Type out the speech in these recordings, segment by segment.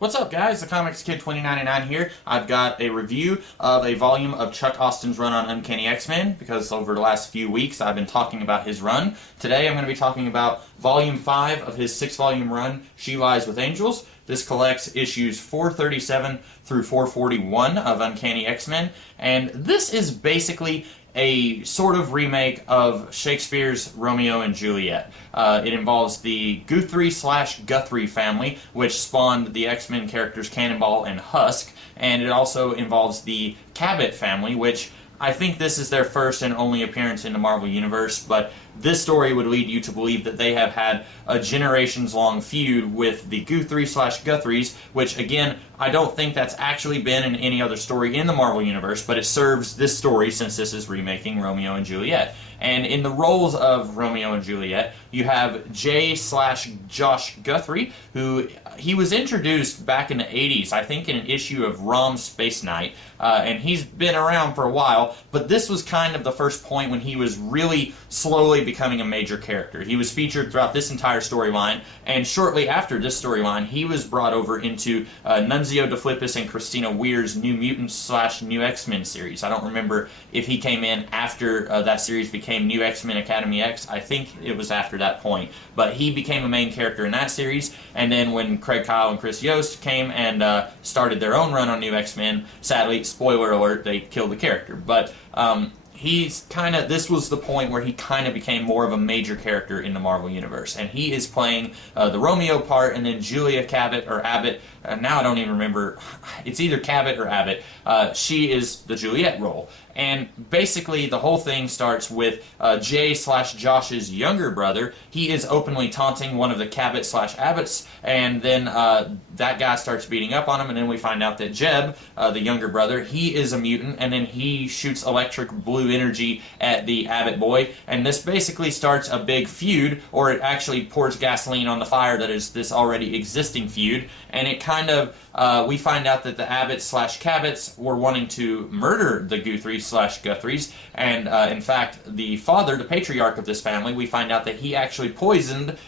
What's up, guys? The Comics Kid 2099 here. I've got a review of a volume of Chuck Austin's run on Uncanny X-Men, because over the last few weeks I've been talking about his run. Today I'm going to be talking about Volume 5 of his 6-volume run, She Lies with Angels. This collects issues 437 through 441 of Uncanny X-Men, and this is basically a sort of remake of Shakespeare's Romeo and Juliet. It involves the Guthrie/Guthrie family, which spawned the X-Men characters Cannonball and Husk, and it also involves the Cabot family, which I think this is their first and only appearance in the Marvel Universe, but this story would lead you to believe that they have had a generations-long feud with the Guthrie/Guthries, which, again, I don't think that's actually been in any other story in the Marvel Universe, but it serves this story since this is remaking Romeo and Juliet. And in the roles of Romeo and Juliet, you have J/Josh Guthrie, who he was introduced back in the 80s, I think in an issue of Rom Space Knight, and he's been around for a while, but this was kind of the first point when he was really slowly becoming a major character. He was featured throughout this entire storyline, and shortly after this storyline, he was brought over into Nunzio DeFlippis and Christina Weir's New Mutants/New X-Men series. I don't remember if he came in after that series became New X-Men Academy X. I think it was after that point, but he became a main character in that series, and then when Craig Kyle and Chris Yost came and started their own run on New X-Men, sadly, spoiler alert, they killed the character, but this was the point where he kind of became more of a major character in the Marvel Universe, and he is playing the Romeo part, and then Julia Cabot, or Abbott, now I don't even remember, it's either Cabot or Abbott, she is the Juliet role. And basically the whole thing starts with J/Josh's younger brother. He is openly taunting one of the Cabot/Abbotts, and then that guy starts beating up on him, and then we find out that Jeb, the younger brother, he is a mutant, and then he shoots electric blue energy at the Abbott boy, and this basically starts a big feud, or it actually pours gasoline on the fire that is this already existing feud, and it kind of, we find out that the Abbott/Cabots were wanting to murder the Guthrie/Guthries, and in fact, the father, the patriarch of this family, we find out that he actually poisoned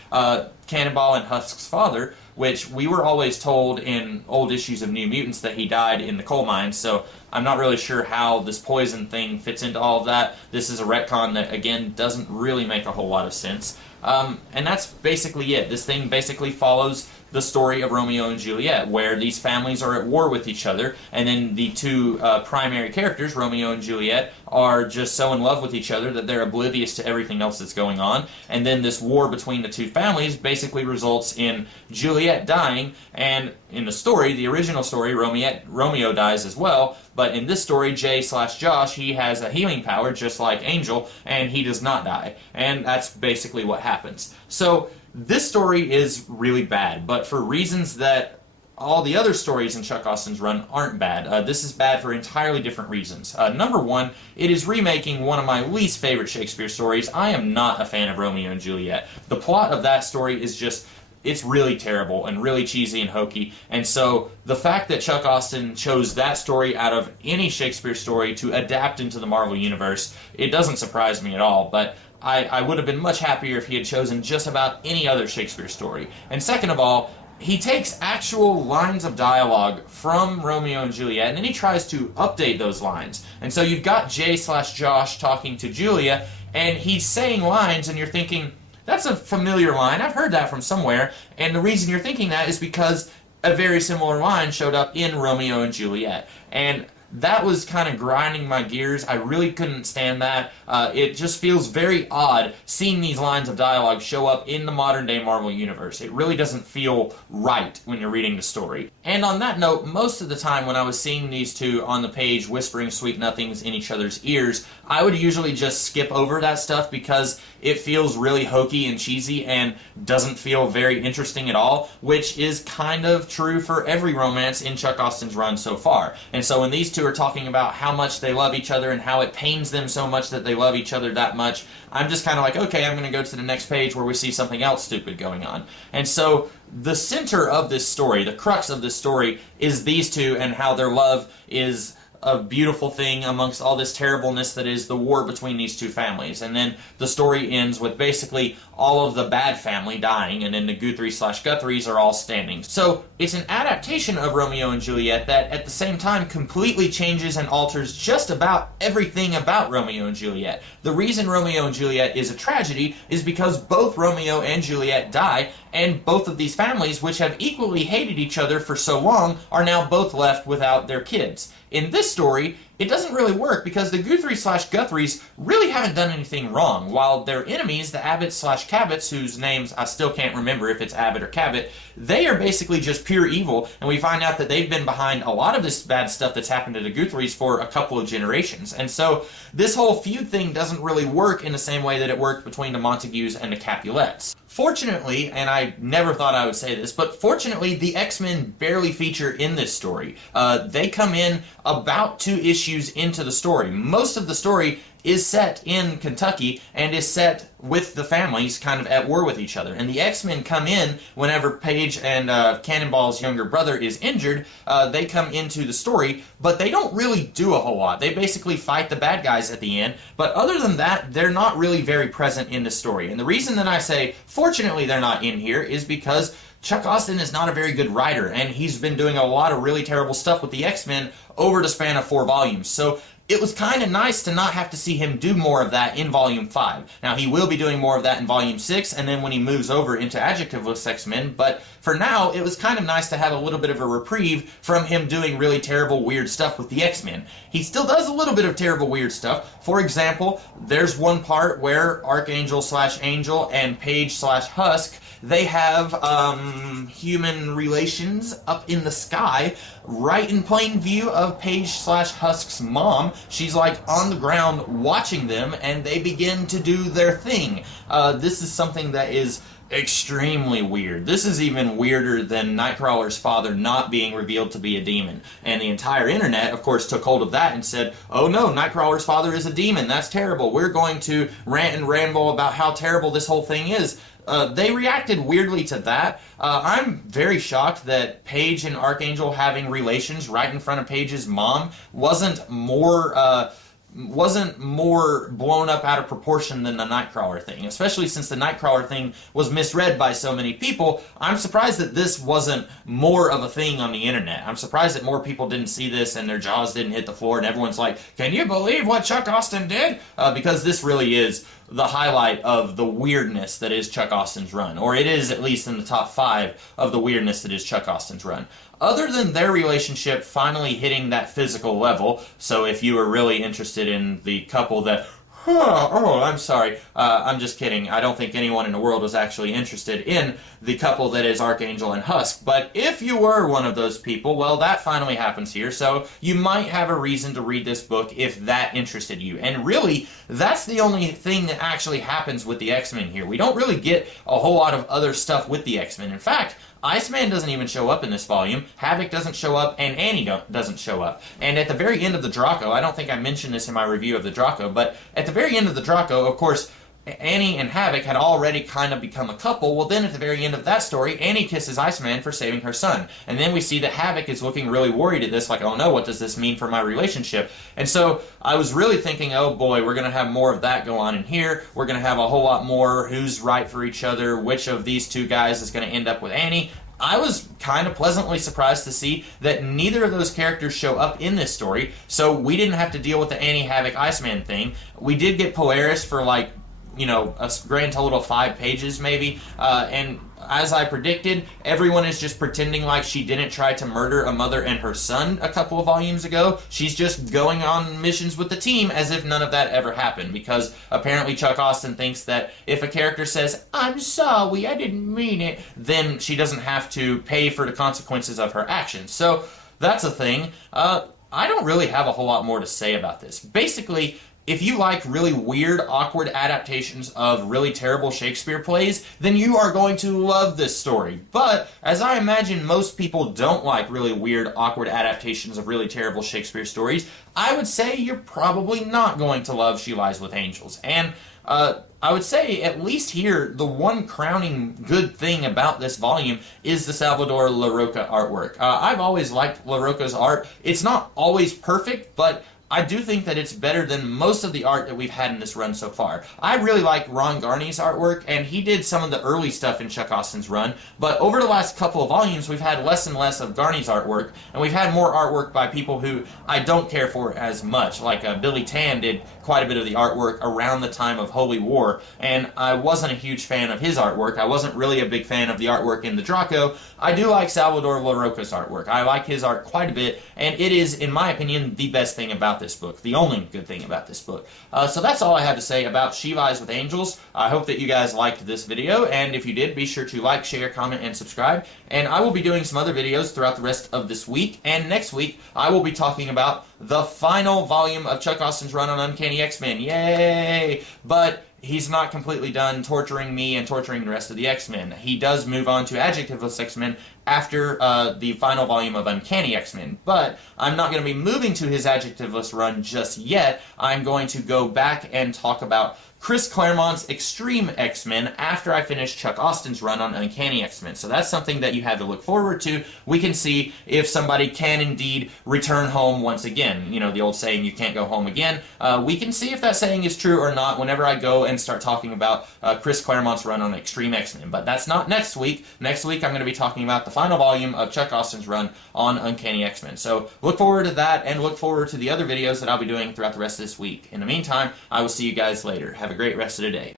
Cannonball and Husk's father, which we were always told in old issues of New Mutants that he died in the coal mines, so I'm not really sure how this poison thing fits into all of that. This is a retcon that, again, doesn't really make a whole lot of sense. And that's basically it. This thing basically follows the story of Romeo and Juliet, where these families are at war with each other, and then the two primary characters, Romeo and Juliet, are just so in love with each other that they're oblivious to everything else that's going on, and then this war between the two families basically results in Juliet dying, and in the story, the original story, Romeo dies as well, but in this story, J/Josh, he has a healing power just like Angel, and he does not die, and that's basically what happens. So this story is really bad, but for reasons that all the other stories in Chuck Austin's run aren't bad. This is bad for entirely different reasons. Number one, it is remaking one of my least favorite Shakespeare stories. I am not a fan of Romeo and Juliet. The plot of that story is just, it's really terrible and really cheesy and hokey, and so the fact that Chuck Austin chose that story out of any Shakespeare story to adapt into the Marvel Universe, it doesn't surprise me at all, but I would have been much happier if he had chosen just about any other Shakespeare story. And second of all, he takes actual lines of dialogue from Romeo and Juliet, and then he tries to update those lines. And so you've got J/Josh talking to Julia, and he's saying lines, and you're thinking, that's a familiar line, I've heard that from somewhere, and the reason you're thinking that is because a very similar line showed up in Romeo and Juliet. And that was kind of grinding my gears. I really couldn't stand that. It just feels very odd seeing these lines of dialogue show up in the modern-day Marvel Universe. It really doesn't feel right when you're reading the story. And on that note, most of the time when I was seeing these two on the page whispering sweet nothings in each other's ears, I would usually just skip over that stuff because it feels really hokey and cheesy and doesn't feel very interesting at all, which is kind of true for every romance in Chuck Austin's run so far. And so when these two are talking about how much they love each other and how it pains them so much that they love each other that much, I'm just kind of like, okay, I'm going to go to the next page where we see something else stupid going on. And so the center of this story, the crux of this story, is these two and how their love is a beautiful thing amongst all this terribleness that is the war between these two families. And then the story ends with basically all of the bad family dying, and then the Guthrie/Guthries are all standing. So it's an adaptation of Romeo and Juliet that at the same time completely changes and alters just about everything about Romeo and Juliet. The reason Romeo and Juliet is a tragedy is because both Romeo and Juliet die, and both of these families, which have equally hated each other for so long, are now both left without their kids. In this story, it doesn't really work because the Guthrie/Guthries really haven't done anything wrong, while their enemies, the Abbott/Cabots, whose names I still can't remember if it's Abbott or Cabot, they are basically just pure evil, and we find out that they've been behind a lot of this bad stuff that's happened to the Guthries for a couple of generations. And so this whole feud thing doesn't really work in the same way that it worked between the Montagues and the Capulets. Fortunately, and I never thought I would say this, but fortunately the X-Men barely feature in this story. They come in about 2 issues into the story. Most of the story is set in Kentucky and is set with the families kind of at war with each other. And the X-Men come in whenever Paige and Cannonball's younger brother is injured. They come into the story, but they don't really do a whole lot. They basically fight the bad guys at the end, but other than that, they're not really very present in the story. And the reason that I say, fortunately they're not in here, is because Chuck Austen is not a very good writer, and he's been doing a lot of really terrible stuff with the X-Men over the span of 4 volumes. So it was kind of nice to not have to see him do more of that in Volume 5. Now, he will be doing more of that in Volume 6, and then when he moves over into Adjectiveless X-Men, but for now, it was kind of nice to have a little bit of a reprieve from him doing really terrible, weird stuff with the X-Men. He still does a little bit of terrible, weird stuff. For example, there's one part where Archangel/Angel and Paige/Husk, they have human relations up in the sky, right in plain view of Paige/Husk's mom. She's like on the ground watching them, and they begin to do their thing. This is something that is extremely weird. This is even weirder than Nightcrawler's father not being revealed to be a demon. And the entire internet, of course, took hold of that and said, oh no, Nightcrawler's father is a demon. That's terrible. We're going to rant and ramble about how terrible this whole thing is. They reacted weirdly to that. I'm very shocked that Paige and Archangel having relations right in front of Paige's mom wasn't more blown up out of proportion than the Nightcrawler thing, especially since the Nightcrawler thing was misread by so many people. I'm surprised that this wasn't more of a thing on the internet. I'm surprised that more people didn't see this and their jaws didn't hit the floor and everyone's like, can you believe what Chuck Austen did? Because this really is the highlight of the weirdness that is Chuck Austen's run, or it is at least in the top 5 of the weirdness that is Chuck Austen's run. Other than their relationship finally hitting that physical level, so if you were really interested in the couple that, I'm sorry, I'm just kidding. I don't think anyone in the world was actually interested in the couple that is Archangel and Husk, but if you were one of those people, well, that finally happens here, so you might have a reason to read this book if that interested you. And really, that's the only thing that actually happens with the X-Men here. We don't really get a whole lot of other stuff with the X-Men. In fact, Iceman doesn't even show up in this volume, Havoc doesn't show up, and Annie doesn't show up. And at the very end of the Draco, I don't think I mentioned this in my review of the Draco, but at the very end of the Draco, of course, Annie and Havoc had already kind of become a couple. Well, then at the very end of that story, Annie kisses Iceman for saving her son. And then we see that Havoc is looking really worried at this, like, oh no, what does this mean for my relationship? And so I was really thinking, oh boy, we're going to have more of that go on in here. We're going to have a whole lot more who's right for each other, which of these two guys is going to end up with Annie. I was kind of pleasantly surprised to see that neither of those characters show up in this story, so we didn't have to deal with the Annie, Havoc, Iceman thing. We did get Polaris for, like, you know, a grand total of 5 pages maybe, and as I predicted, everyone is just pretending like she didn't try to murder a mother and her son a couple of volumes ago. She's just going on missions with the team as if none of that ever happened, because apparently Chuck Austen thinks that if a character says, I'm sorry, I didn't mean it, then she doesn't have to pay for the consequences of her actions. So that's a thing. I don't really have a whole lot more to say about this. Basically, if you like really weird, awkward adaptations of really terrible Shakespeare plays, then you are going to love this story. But, as I imagine most people don't like really weird, awkward adaptations of really terrible Shakespeare stories, I would say you're probably not going to love She Lies with Angels. And, I would say, at least here, the one crowning good thing about this volume is the Salvador Larroca artwork. I've always liked Larroca's art. It's not always perfect, but I do think that it's better than most of the art that we've had in this run so far. I really like Ron Garney's artwork, and he did some of the early stuff in Chuck Austin's run, but over the last couple of volumes, we've had less and less of Garney's artwork, and we've had more artwork by people who I don't care for as much. Like Billy Tan did quite a bit of the artwork around the time of Holy War, and I wasn't a huge fan of his artwork. I wasn't really a big fan of the artwork in the Draco. I do like Salvador Larroca's artwork. I like his art quite a bit, and it is, in my opinion, the best thing about this book, the only good thing about this book. So that's all I have to say about She Lies with Angels. I hope that you guys liked this video, and if you did, be sure to like, share, comment, and subscribe. And I will be doing some other videos throughout the rest of this week, and next week I will be talking about the final volume of Chuck Austin's run on Uncanny X-Men. Yay! But he's not completely done torturing me and torturing the rest of the X-Men. He does move on to Adjectiveless X-Men after the final volume of Uncanny X-Men, but I'm not going to be moving to his Adjectiveless run just yet. I'm going to go back and talk about Chris Claremont's Extreme X-Men after I finish Chuck Austin's run on Uncanny X-Men. So that's something that you have to look forward to. We can see if somebody can indeed return home once again. You know, the old saying, you can't go home again. We can see if that saying is true or not whenever I go and start talking about Chris Claremont's run on Extreme X-Men. But that's not next week. Next week I'm going to be talking about the final volume of Chuck Austin's run on Uncanny X-Men. So look forward to that, and look forward to the other videos that I'll be doing throughout the rest of this week. In the meantime, I will see you guys later. Have a great rest of the day.